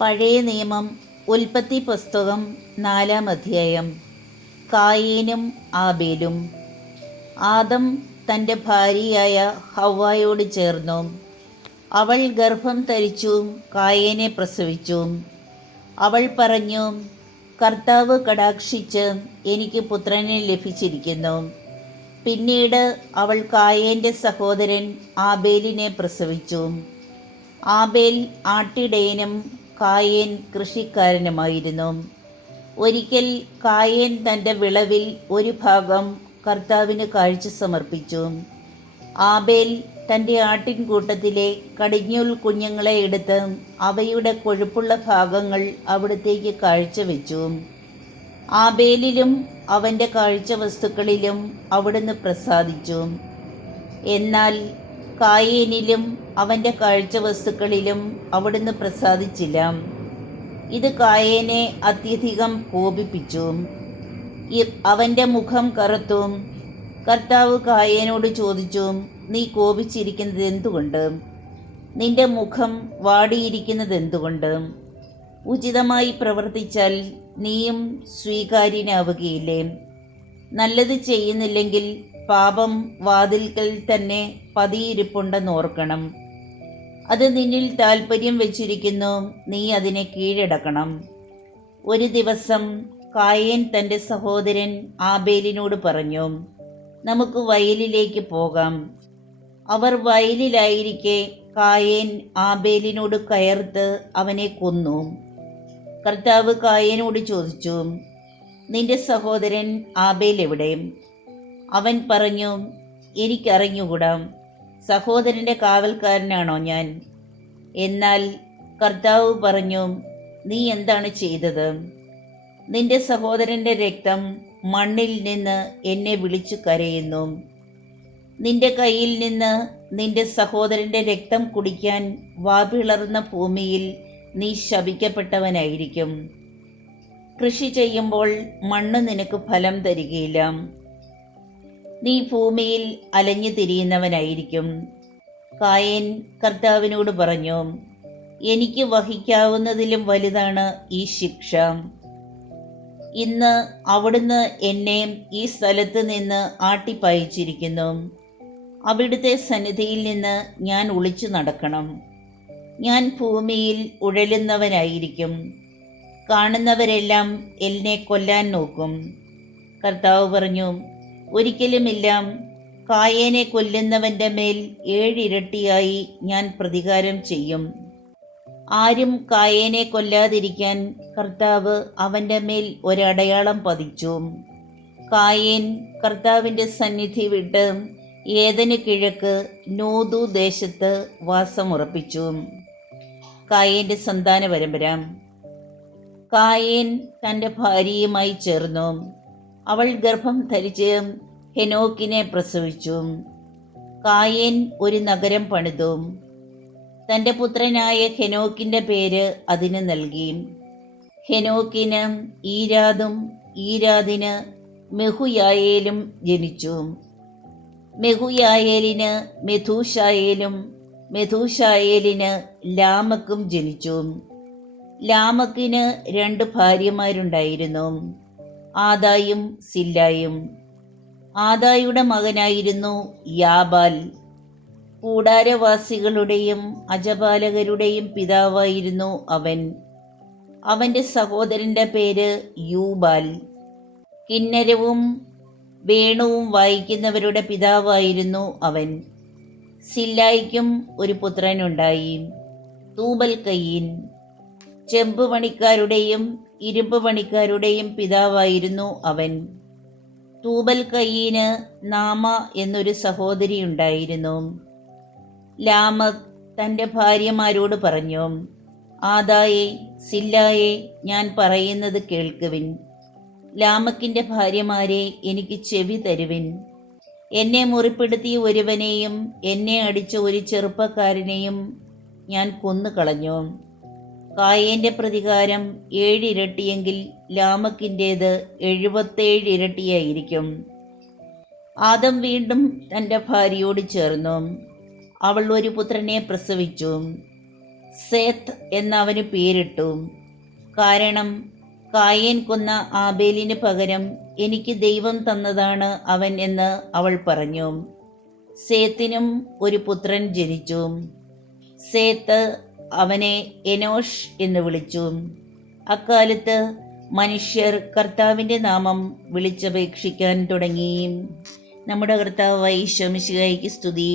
പഴയ നിയമം ഉൽപ്പത്തി പുസ്തകം 4-ാം അധ്യായം. കായീനും ആബേലും. ആദം തൻ്റെ ഭാര്യയായ ഹവ്വായോട് ചേർന്നു. അവൾ ഗർഭം ധരിച്ചു കായേനെ പ്രസവിച്ചു. അവൾ പറഞ്ഞു, കർത്താവ് കടാക്ഷിച്ച് എനിക്ക് പുത്രനെ ലഭിച്ചിരിക്കുന്നു. പിന്നീട് അവൾ കായേൻ്റെ സഹോദരൻ ആബേലിനെ പ്രസവിച്ചു. ആബേൽ ആട്ടിടയനും കായേൻ കൃഷിക്കാരനുമായിരുന്നു. ഒരിക്കൽ കായേൻ തൻ്റെ വിളവിൽ ഒരു ഭാഗം കർത്താവിന് കാഴ്ച സമർപ്പിച്ചു. ആബേൽ തൻ്റെ ആട്ടിൻകൂട്ടത്തിലെ കടിഞ്ഞൂൽ കുഞ്ഞുങ്ങളെ എടുത്ത് അവയുടെ കൊഴുപ്പുള്ള ഭാഗങ്ങൾ അവിടത്തേക്ക് കാഴ്ചവെച്ചു. ആബേലിലും അവൻ്റെ കാഴ്ചവസ്തുക്കളിലും അവിടുന്ന് പ്രസാദിച്ചു. എന്നാൽ കായേനിലും അവൻ്റെ കാഴ്ചവസ്തുക്കളിലും അവിടുന്ന് പ്രസാദിച്ചില്ല. ഇത് കായേനെ അത്യധികം കോപിപ്പിച്ചു. അവൻ്റെ മുഖം കറുത്തു. കർത്താവ് കായേനോട് ചോദിച്ചു, നീ കോപിച്ചിരിക്കുന്നത് എന്തുകൊണ്ട്? നിന്റെ മുഖം വാടിയിരിക്കുന്നത് എന്തുകൊണ്ട്? ഉചിതമായി പ്രവർത്തിച്ചാൽ നീയും സ്വീകാര്യനാവുകയില്ലേ? നല്ലത് ചെയ്യുന്നില്ലെങ്കിൽ പാപം വാതിൽക്കൽ തന്നെ പതിയിരിപ്പുണ്ടെന്നോർക്കണം. അത് നിന്നിൽ താൽപ്പര്യം വെച്ചിരിക്കുന്നു, നീ അതിനെ കീഴടക്കണം. ഒരു ദിവസം കായേൻ തൻ്റെ സഹോദരൻ ആബേലിനോട് പറഞ്ഞു, നമുക്ക് വയലിലേക്ക് പോകാം. അവർ വയലിലായിരിക്കെ കായേൻ ആബേലിനോട് കയർത്ത് അവനെ കൊന്നു. കർത്താവ് കായേനോട് ചോദിച്ചു, നിന്റെ സഹോദരൻ ആബേൽ എവിടെ? അവൻ പറഞ്ഞു, എനിക്കറിഞ്ഞുകൂടാ. സഹോദരൻ്റെ കാവൽക്കാരനാണോ ഞാൻ? എന്നാൽ കർത്താവ് പറഞ്ഞു, നീ എന്താണ് ചെയ്തത്? നിന്റെ സഹോദരൻ്റെ രക്തം മണ്ണിൽ നിന്ന് എന്നെ വിളിച്ചു കരയുന്നു. നിന്റെ കയ്യിൽ നിന്ന് നിന്റെ സഹോദരൻ്റെ രക്തം കുടിക്കാൻ വാപിളർന്ന ഭൂമിയിൽ നീ ശപിക്കപ്പെട്ടവനായിരിക്കും. കൃഷി ചെയ്യുമ്പോൾ മണ്ണ് നിനക്ക് ഫലം തരികയില്ല. നീ ഭൂമിയിൽ അലഞ്ഞു തിരിയുന്നവനായിരിക്കും. കായേൻ കർത്താവിനോട് പറഞ്ഞു, എനിക്ക് വഹിക്കാവുന്നതിലും വലുതാണ് ഈ ശിക്ഷ. ഇന്ന് അവിടുന്ന് എന്നെ ഈ സ്ഥലത്ത് നിന്ന് ആട്ടിപ്പായിച്ചിരിക്കുന്നു. അവിടുത്തെ സന്നിധിയിൽ നിന്ന് ഞാൻ ഒളിച്ചു നടക്കണം. ഞാൻ ഭൂമിയിൽ ഉഴലുന്നവനായിരിക്കും. കാണുന്നവരെല്ലാം എന്നെ കൊല്ലാൻ നോക്കും. കർത്താവ് പറഞ്ഞു, ഒരിക്കലുമില്ല. കായേനെ കൊല്ലുന്നവൻ്റെ മേൽ 7 ഇരട്ടിയായി ഞാൻ പ്രതികാരം ചെയ്യും. ആരും കായേനെ കൊല്ലാതിരിക്കാൻ കർത്താവ് അവൻ്റെ മേൽ ഒരടയാളം പതിച്ചു. കായേൻ കർത്താവിൻ്റെ സന്നിധി വിട്ട് ഏദന് കിഴക്ക് നോദു ദേശത്ത് വാസമുറപ്പിച്ചു. കായേൻ്റെ സന്താന പരമ്പര. കായേൻ തൻ്റെ ഭാര്യയുമായി ചേർന്നു. അവൾ ഗർഭം ധരിച്ച് ഹെനോക്കിനെ പ്രസവിച്ചു. കായേൻ ഒരു നഗരം പണിതു. തൻ്റെ പുത്രനായ ഹെനോക്കിൻ്റെ പേര് അതിന് നൽകി. ഹെനോക്കിന് ഈരാദും ഈരാദിന് മെഹുയായേലും ജനിച്ചു. മെഹുയായേലിന് മെഥൂശായേലും മെഥൂശായേലിന് ലാമക്കും ജനിച്ചു. ലാമക്കിന് 2 ഭാര്യമാരുണ്ടായിരുന്നു, ആദായും സില്ലായും. ആദായുടെ മകനായിരുന്നു യാബാൽ. കൂടാരവാസികളുടെയും അജപാലകരുടെയും പിതാവായിരുന്നു അവൻ. അവൻ്റെ സഹോദരൻ്റെ പേര് യൂബാൽ. കിന്നരവും വേണുവും വായിക്കുന്നവരുടെ പിതാവായിരുന്നു അവൻ. സില്ലായിക്കും ഒരു പുത്രനുണ്ടായി, തൂബൽ കയ്യീൻ. ചെമ്പ് പണിക്കാരുടെയും ഇരുമ്പ് പണിക്കാരുടെയും പിതാവായിരുന്നു അവൻ. തൂബൽ കയ്യീന് നാമ എന്നൊരു സഹോദരി ഉണ്ടായിരുന്നു. ലാമക് തൻ്റെ ഭാര്യമാരോട് പറഞ്ഞു, ആദായെ സില്ലായെ ഞാൻ പറയുന്നത് കേൾക്കുവിൻ. ലാമക്കിൻ്റെ ഭാര്യമാരെ എനിക്ക് ചെവി തരുവിൻ. എന്നെ മുറിപ്പെടുത്തിയ ഒരുവനെയും എന്നെ അടിച്ച ഒരു ചെറുപ്പക്കാരനെയും ഞാൻ കൊന്നുകളഞ്ഞു. കായേൻ്റെ പ്രതികാരം 7 ഇരട്ടിയെങ്കിൽ ലാമക്കിൻ്റേത് 77 ഇരട്ടിയായിരിക്കും. ആദം വീണ്ടും തൻ്റെ ഭാര്യയോട് ചേർന്നു. അവൾ ഒരു പുത്രനെ പ്രസവിച്ചു. സേത്ത് എന്നവന് പേരിട്ടു. കാരണം കായേൻ കൊന്ന ആബേലിന് പകരം എനിക്ക് ദൈവം തന്നതാണ് അവൻ എന്ന് അവൾ പറഞ്ഞു. സേത്തിനും ഒരു പുത്രൻ ജനിച്ചു. സേത്ത് അവനെ എനോഷ് എന്ന് വിളിച്ചു. അക്കാലത്ത് മനുഷ്യർ കർത്താവിൻ്റെ നാമം വിളിച്ചപേക്ഷിക്കാൻ തുടങ്ങി. നമ്മുടെ കർത്താവായ ഈശോ മിശിഹായ്ക്ക് സ്തുതി.